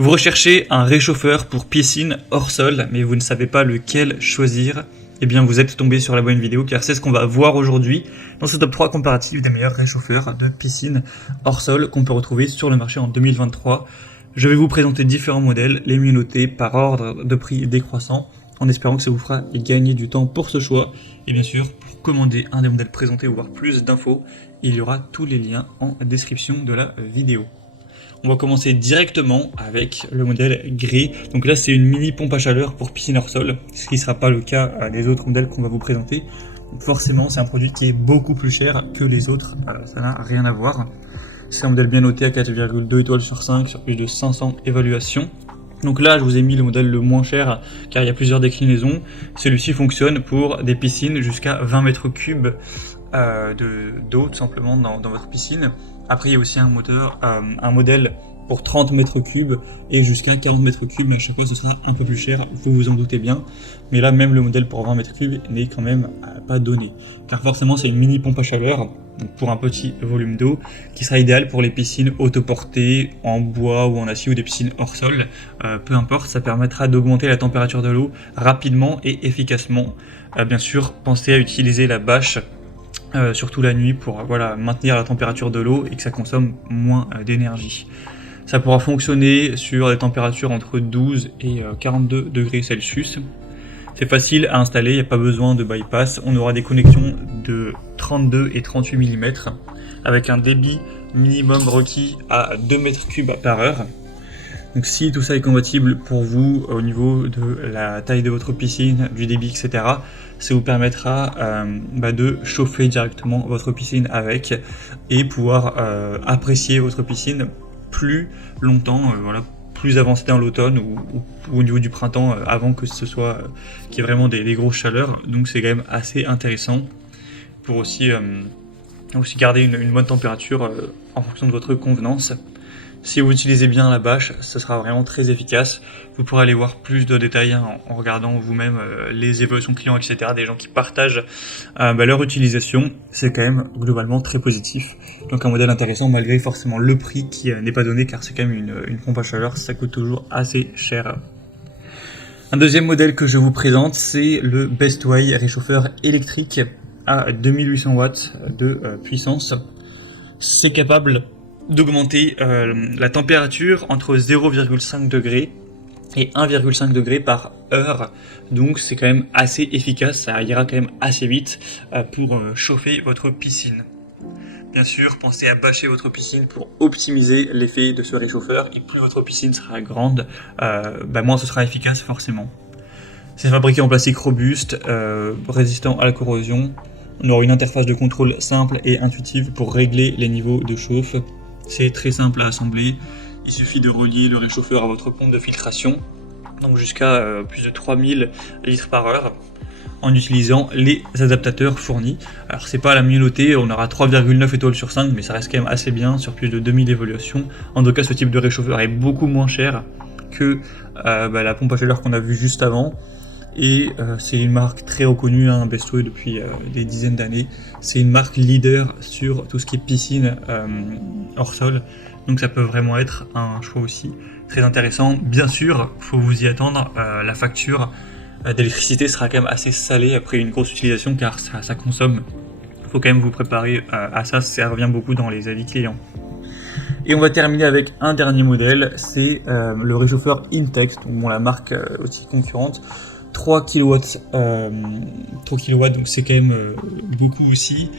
Vous recherchez un réchauffeur pour piscine hors sol, mais vous ne savez pas lequel choisir. Eh bien, vous êtes tombé sur la bonne vidéo, car c'est ce qu'on va voir aujourd'hui dans ce top 3 comparatif des meilleurs réchauffeurs de piscine hors sol qu'on peut retrouver sur le marché en 2023. Je vais vous présenter différents modèles, les mieux notés par ordre de prix décroissant, en espérant que ça vous fera gagner du temps pour ce choix. Et bien sûr, pour commander un des modèles présentés ou voir plus d'infos, il y aura tous les liens en description de la vidéo. On va commencer directement avec le modèle gris. Donc là, c'est une mini pompe à chaleur pour piscine hors sol, ce qui ne sera pas le cas des autres modèles qu'on va vous présenter. Donc forcément, c'est un produit qui est beaucoup plus cher que les autres, ça n'a rien à voir. C'est un modèle bien noté à 4,2 étoiles sur 5, sur plus de 500 évaluations. Donc là, je vous ai mis le modèle le moins cher, car il y a plusieurs déclinaisons. Celui-ci fonctionne pour des piscines jusqu'à 20 mètres cubes d'eau, tout simplement, dans votre piscine. Après, il y a aussi un modèle pour 30 mètres cubes et jusqu'à 40 mètres cubes, mais à chaque fois ce sera un peu plus cher, vous vous en doutez bien. Mais là, même le modèle pour 20 mètres cubes n'est quand même pas donné. Car forcément, c'est une mini pompe à chaleur, donc pour un petit volume d'eau, qui sera idéal pour les piscines autoportées, en bois ou en acier ou des piscines hors sol. Peu importe, ça permettra d'augmenter la température de l'eau rapidement et efficacement. Bien sûr, pensez à utiliser la bâche surtout la nuit pour maintenir la température de l'eau et que ça consomme moins d'énergie. Ça pourra fonctionner sur des températures entre 12 et 42 degrés Celsius. C'est facile à installer, il n'y a pas besoin de bypass. On aura des connexions de 32 et 38 mm avec un débit minimum requis à 2 mètres cubes par heure. Donc si tout ça est compatible pour vous au niveau de la taille de votre piscine, du débit, etc., ça vous permettra de chauffer directement votre piscine avec et pouvoir apprécier votre piscine plus longtemps, plus avancé dans l'automne ou au niveau du printemps avant que ce soit qu'il y ait vraiment des grosses chaleurs. Donc c'est quand même assez intéressant pour aussi garder une bonne température en fonction de votre convenance. Si vous utilisez bien la bâche, ce sera vraiment très efficace. Vous pourrez aller voir plus de détails en regardant vous-même les évaluations clients, etc. Des gens qui partagent leur utilisation. C'est quand même globalement très positif. Donc un modèle intéressant malgré forcément le prix qui n'est pas donné, car c'est quand même une pompe à chaleur, ça coûte toujours assez cher. Un deuxième modèle que je vous présente, c'est le Bestway réchauffeur électrique à 2800 watts de puissance. C'est capable d'augmenter la température entre 0,5 degrés et 1,5 degrés par heure. Donc c'est quand même assez efficace, ça ira quand même assez vite pour chauffer votre piscine. Bien sûr, pensez à bâcher votre piscine pour optimiser l'effet de ce réchauffeur, et plus votre piscine sera grande, moins ce sera efficace forcément. C'est fabriqué en plastique robuste, résistant à la corrosion. On aura une interface de contrôle simple et intuitive pour régler les niveaux de chauffe. C'est très simple à assembler, il suffit de relier le réchauffeur à votre pompe de filtration, donc jusqu'à plus de 3000 litres par heure, en utilisant les adaptateurs fournis. Alors c'est pas la mieux notée, on aura 3,9 étoiles sur 5, mais ça reste quand même assez bien sur plus de 2000 évaluations. En tout cas, ce type de réchauffeur est beaucoup moins cher que la pompe à chaleur qu'on a vue juste avant. Et c'est une marque très reconnue, Bestway, depuis des dizaines d'années. C'est une marque leader sur tout ce qui est piscine hors sol. Donc ça peut vraiment être un choix aussi très intéressant. Bien sûr, il faut vous y attendre. La facture d'électricité sera quand même assez salée après une grosse utilisation, car ça consomme. Il faut quand même vous préparer à ça, ça revient beaucoup dans les avis clients. Et on va terminer avec un dernier modèle, c'est le réchauffeur Intex, donc la marque aussi concurrente. 3 kW, donc c'est quand même beaucoup aussi,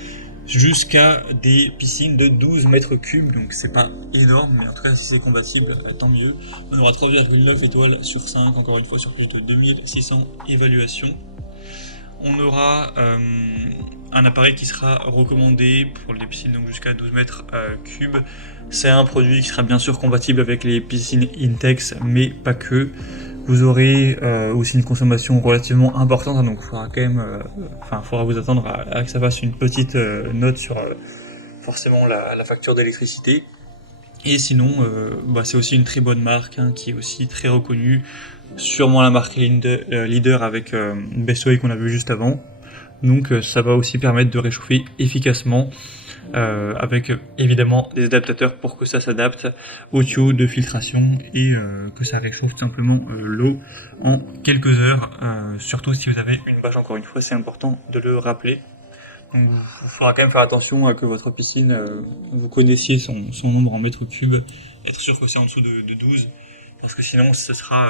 jusqu'à des piscines de 12 mètres cubes, donc c'est pas énorme, mais en tout cas si c'est compatible, tant mieux. On aura 3,9 étoiles sur 5, encore une fois sur plus de 2600 évaluations. On aura un appareil qui sera recommandé pour les piscines donc jusqu'à 12 mètres cubes. C'est un produit qui sera bien sûr compatible avec les piscines Intex, mais pas que. Vous aurez aussi une consommation relativement importante, donc il faudra quand même, faudra vous attendre à que ça fasse une petite note sur forcément la facture d'électricité. Et sinon, c'est aussi une très bonne marque qui est aussi très reconnue, sûrement la marque leader avec Bestway qu'on a vu juste avant. Donc ça va aussi permettre de réchauffer efficacement avec évidemment des adaptateurs pour que ça s'adapte au tuyau de filtration et que ça réchauffe tout simplement l'eau en quelques heures, surtout si vous avez une bâche. Encore une fois, c'est important de le rappeler. Donc il faudra quand même faire attention à que votre piscine, vous connaissiez son nombre en mètres cubes, être sûr que c'est en dessous de 12, parce que sinon ce sera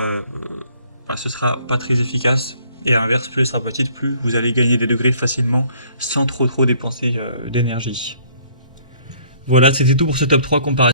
pas très efficace. Et à l'inverse, plus elle sera petite, plus vous allez gagner des degrés facilement sans trop dépenser d'énergie. Voilà, c'était tout pour ce top 3 comparatif.